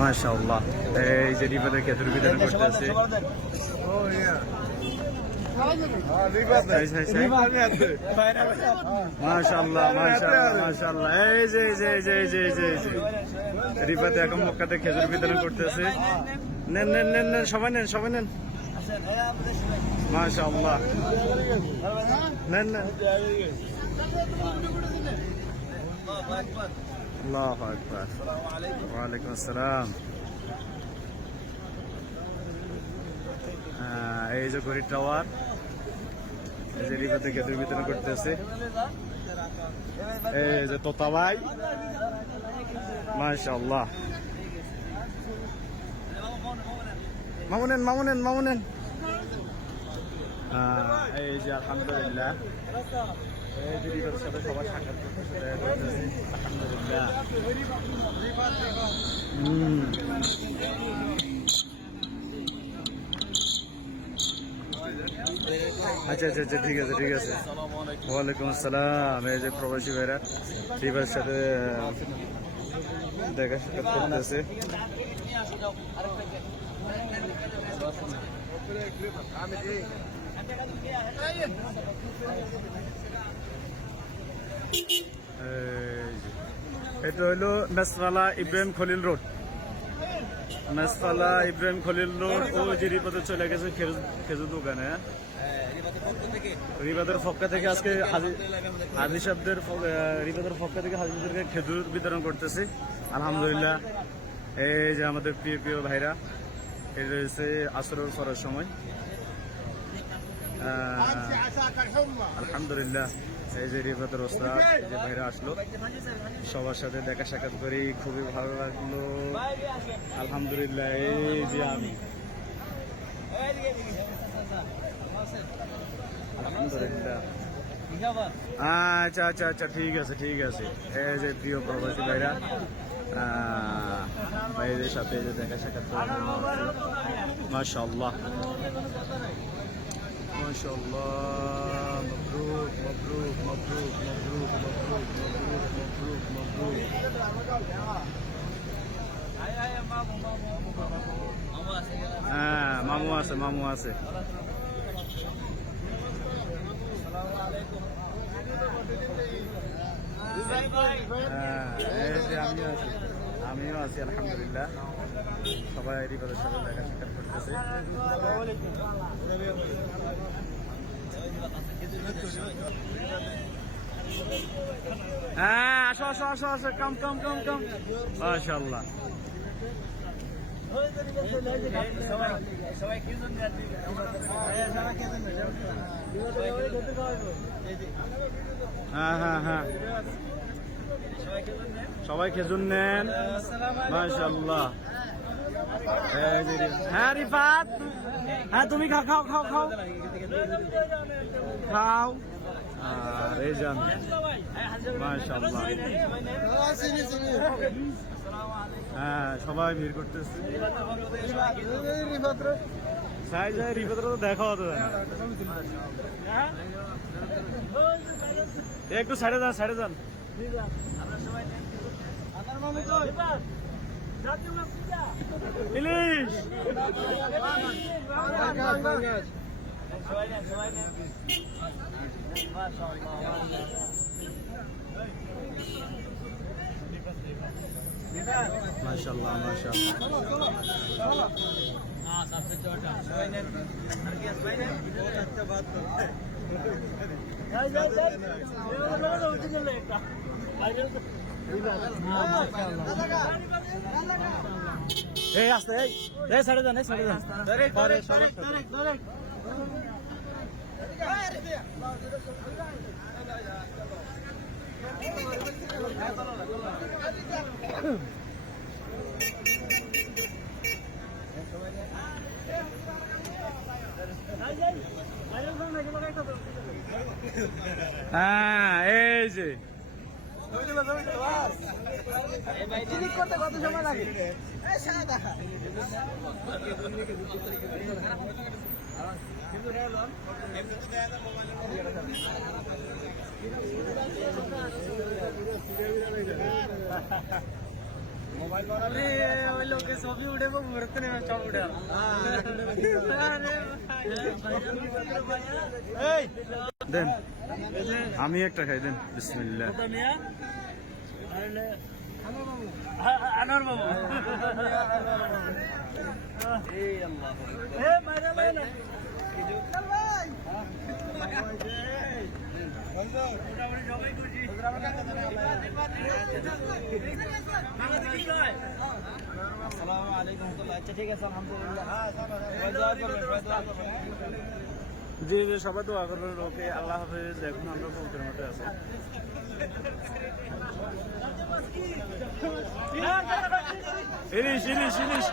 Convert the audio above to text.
মাশাআল্লাহ। এই যে রিফাতের খেতুর বিতরণ করতেছে মাশাআল্লাহ মাশাআল্লাহ এখন খেজুর বিতরণ করতেছে নেন নেন নেন নেন, সবাই নেন সবাই নেন। মাশাআল্লাহ। নেন নেন। আল্লাহু আকবার। ওয়ালাইকুম আসসালাম। আহ, এই যে গরিব টাওয়ার এই যে রিফাতে খেজুর বিতরণ করতেছে। এই যে তোতা ভাই মাশাআল্লাহ। মামুনেন মামুনেন মামুনেন। আহ, এই যে আলহামদুলিল্লাহ। এই যে রিফাতের সাথে সবাই সাক্ষাৎ করতেছে, করতেছে। আলহামদুলিল্লাহ হুম আচ্ছা আচ্ছা আচ্ছা ঠিক আছে ঠিক আছে ওয়ালাইকুম আসসালাম এই যে প্রবাসী ভাইরা টিভার সাথে আহ, দেখা সাক্ষাৎ করতেছে এই যে। এটা হইল মেসরালা ইব্রাহিম খলিল রোড। মেসরালা ইব্রাহিম খলিল রোড, ও যে রিপথে চলে গেছে খেজুর- দোকানে? রিবাদের ফক্কা থেকে আজকে হাজি- সাহেবদের রিবাদের ফক্কা থেকে হাজিদেরকে খেজুর বিতরণ করতেছি। আলহামদুলিল্লাহ। এই যে আমাদের প্রিয় প্রিয় ভাইরা এটা রয়েছে আসরের করার সময়। আলহামদুলিল্লাহ। এই যে রিবাদের ওস্তাদ এই যে ভাইরা আসলো। সবার সাথে দেখা সাক্ষাৎ করি, খুবই ভালো লাগল। আলহামদুলিল্লাহ, এই যে আমি। আলহামদুলিল্লাহ। আচ্ছা আচ্ছা আচ্ছা ঠিক আছে ঠিক আছে। এই যে প্রিয় প্রবাসী ভাইরা ভাইদের সাথে যে দেখা সাক্ষাৎ মাশাল্লাহ মাশাল্লাহ হ্যাঁ মামু আছে মামু আছে। হ্যাঁ, আমিও আছি। আমিও আছি আলহামদুলিল্লাহ। সবাই রিপাদের সাথে দেখা সাক্ষাৎ করতেছে। হ্যাঁ আসো আসো আসো আসো কাম কাম কাম কাম হ্যাঁ হ্যাঁ হ্যাঁ। সবাই খেজুর নেন। মাশাল্লাহ হ্যাঁ রিফাত। হ্যাঁ তুমি খাও খাও খাও খাও। খাও। আর এই যান মাশাল্লাহ হ্যাঁ সবাই ভিড় করতেছে। সাই যাই রিফাতের তো দেখা হতো একটু সাইডে যান সাইডে যান। ইলিশ! Söyle söyle. Maşallah. Maşallah maşallah. हाँ सबसे छोटा बहुत अच्छा बात ए आस्ते ए साढ़े जाने साढ़े जाने হ্যাঁ এই যে। করতে কত সময় লাগে মোবাইল আরে ওই লোকে উঠে ঘুরতে নেবে সব উঠে দেন। আমি একটা খাই, দেন। বিসমিল্লাহ। আনোয়ার বাবু মোটামুটি আচ্ছা ঠিক আছে আলহামদুলিল্লাহ জি জি, সবাই দোয়া করবেন। ওকে, আল্লাহ হাফেজ। এখন আমরা কবুতরের মধ্যে আছি। ইলিশ ইলিশ ইলিশ।